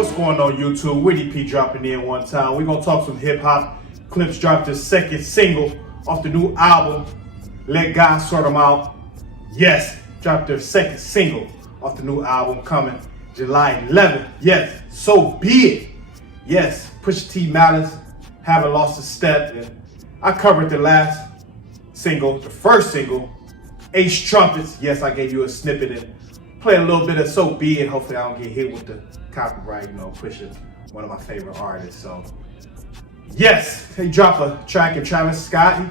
What's going on YouTube? Witty P dropping in one time. We're gonna talk some hip hop. Clips dropped his second single off the new album, Let God Sort 'Em Out. Yes, dropped their second single off the new album coming July 11th. Yes, so be it. Yes, Pusha T Malice haven't lost a step. And I covered the last single, the first single, Ace Trumpets. Yes, I gave you a snippet and play a little bit of So Be It. Hopefully I don't get hit with the copyright, Pusha, one of my favorite artists. So yes, he dropped a track in Travis Scott. He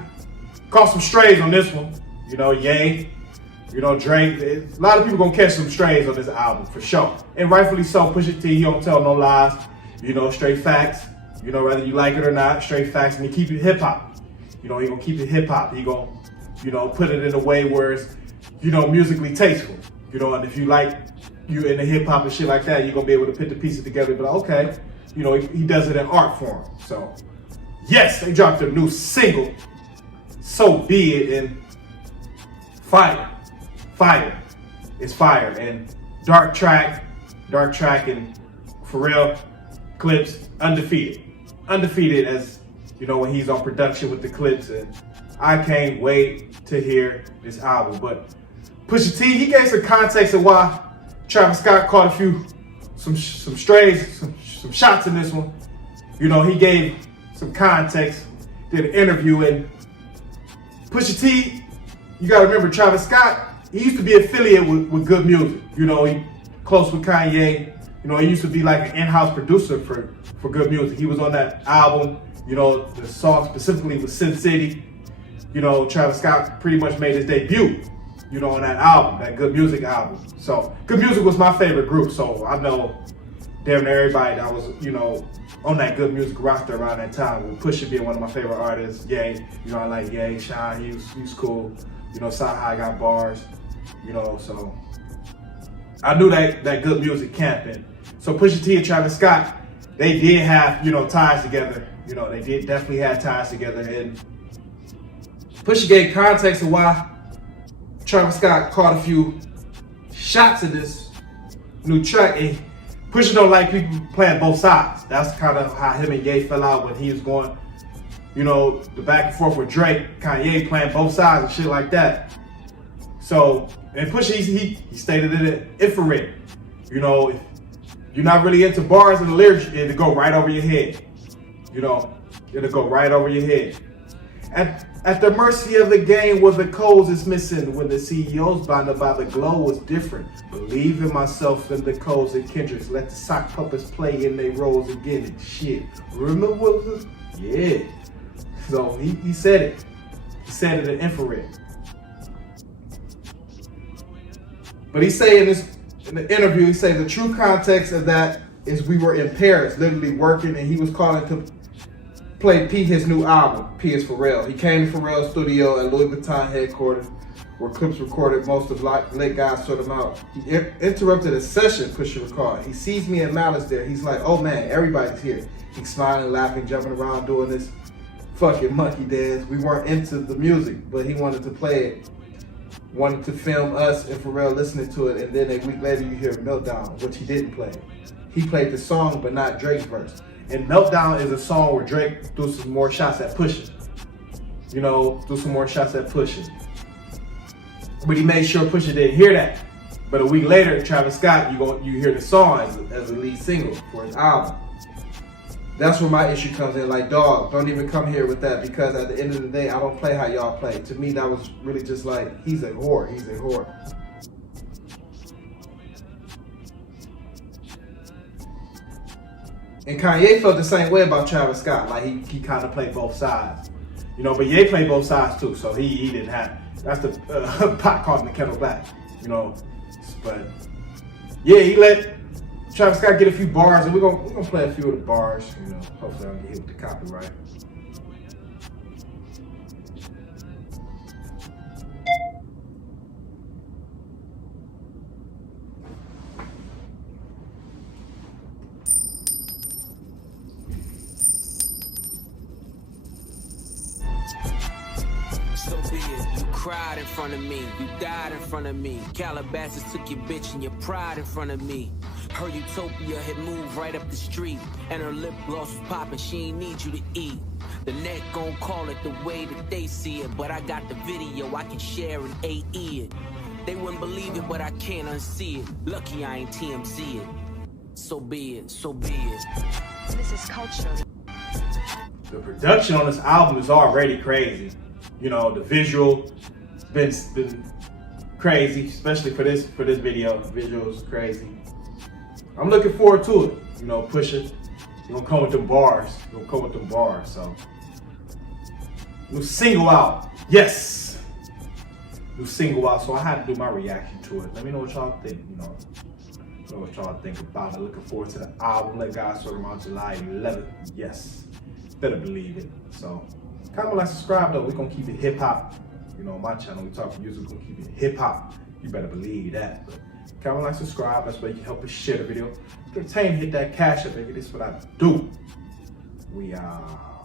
caught some strays on this one. Ye, Drake. A lot of people gonna catch some strays on this album for sure. And rightfully so. Pusha T, he don't tell no lies. Straight facts. Whether you like it or not, straight facts. And he keep it hip hop. He gonna keep it hip hop. He gonna, put it in a way where it's, musically tasteful. And if you like, you into hip hop and shit like that, you're gonna be able to put the pieces together. But okay, he does it in art form. So yes, they dropped a new single, So Be It, and fire. It's fire. And dark track, and for real, Clips undefeated as when he's on production with the Clips. And I can't wait to hear this album. But Pusha T, he gave some context of why Travis Scott caught some strays, some shots in this one. He gave some context, did an interview, and Pusha T, you gotta remember Travis Scott, he used to be affiliated with good music. He close with Kanye. He used to be like an in-house producer for good music. He was on that album, the song specifically with Sin City. Travis Scott pretty much made his debut, on that album, that Good Music album. So Good Music was my favorite group. So I know damn near everybody that was, on that Good Music roster around that time. With Pusha being one of my favorite artists. Ye, I like Ye, Shine, he was cool. South High got bars, so I knew that Good Music camping. So Pusha T and Travis Scott, they did have, ties together. They did definitely have ties together. And Pusha gave context of why Travis Scott caught a few shots in this new track. And Pusha don't like people playing both sides. That's kind of how him and Ye fell out when he was going, the back and forth with Drake, Kanye playing both sides and shit like that. So, and Pusha, he stated it in infrared. If you're not really into bars and the lyrics, it'll go right over your head. It'll go right over your head. At the mercy of the game where the codes is missing, when the CEO's blinded by the glow was different. Believe in myself and the codes and Kendricks. Let the sock puppets play in their roles again and shit. Remember what was this? Yeah. So he said it. He said it in infrared. But he said in the interview, he said the true context of that is we were in Paris, literally working, and he was calling to play P his new album. P is Pharrell. He came to Pharrell's studio at Louis Vuitton headquarters, where Clips recorded most of Let God Sort 'Em Out. He interrupted a session, Pusha recalled. He sees me and Malice there. He's like, oh man, everybody's here. He's smiling, laughing, jumping around, doing this fucking monkey dance. We weren't into the music, but he wanted to play it. Wanted to film us and Pharrell listening to it, and then a week later you hear Meltdown, which he didn't play. He played the song, but not Drake's verse. And Meltdown is a song where Drake threw some more shots at Pusha. Threw some more shots at Pusha. But he made sure Pusha didn't hear that. But a week later, Travis Scott, you hear the song as a lead single for his album. That's where my issue comes in. Like, dog, don't even come here with that, because at the end of the day, I don't play how y'all play. To me, that was really just like, he's a whore. And Kanye felt the same way about Travis Scott. Like, he kind of played both sides. But Ye played both sides too, so he didn't have, that's the pot caught in the kettle black. But yeah, he let Travis Scott get a few bars, and we're gonna play a few of the bars. Hopefully I don't get hit with the copyright. So be it. You cried in front of me. You died in front of me. Calabasas took your bitch and your pride in front of me. Her utopia had moved right up the street, and her lip gloss was popping, she ain't need you to eat. The net gon' call it the way that they see it, but I got the video, I can share and AE it. They wouldn't believe it, but I can't unsee it. Lucky I ain't TMZ it. So be it, so be it. This is culturally. The production on this album is already crazy. You know, the visual been crazy, especially for this video. The visuals crazy. I'm looking forward to it. You know, Pusha, you gonna come with them bars. So, new single out. Yes. New single out. So I had to do my reaction to it. Let me know what y'all think. You know what y'all think about it. Looking forward to the album. Let God sort them out July 11th. Yes. Better believe it. So, comment, like, subscribe though. We're gonna keep it hip hop. You know, on my channel, we talk music, we're gonna keep it hip hop. You better believe that. But comment, like, subscribe. That's where you can help us share the video. Entertain, hit that cash up, baby. This is what I do. We are.